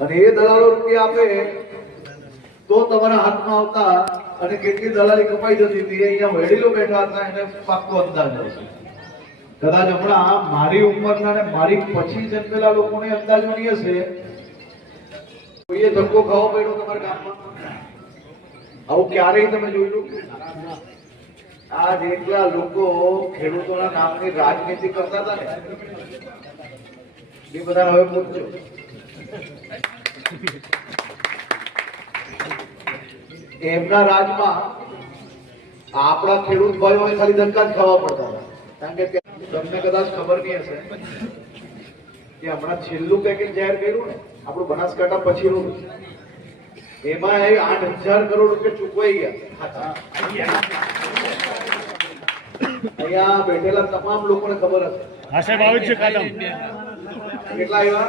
અને એ દલાલો રૂપિયા આપે તો તમારા હાથમાં આવતા અને કેટલી દલાલી કપાઈ જતી હતી અહીંયા વડીલો બેઠા હતા એને પાક્કો અંદાજ હશે. કદાચ હમણાં મારી ઉંમરના ને મારી પછી જન્મેલા લોકોને અંદાજ નહીં હશે. કોઈએ ધક્કો ખાવો પડ્યો તમારા ગામમાં? આવું ક્યારેય તમે જોયું? આ જેટલા લોકો ખેડૂતોના નામની રાજનીતિ કરતા હતા ને એ બધા હવે પૂછજો. એમના રાજમાં આપણા ખેડૂત ભાઈઓએ ખાલી ધક્કા જ ખાવા પડતા હતા. કારણ કે તમને કદાચ ખબર નહીં હશે કે હમણાં છેલ્લું પેકેજ જાહેર કર્યું ને આપણું બનાસકાંઠા પછીનું, એમાં 8,000 કરોડ રૂપિયા ચૂકવાઈ ગયા. અહીંયા બેઠેલા તમામ લોકોને ખબર હશે કેટલા આવ્યા.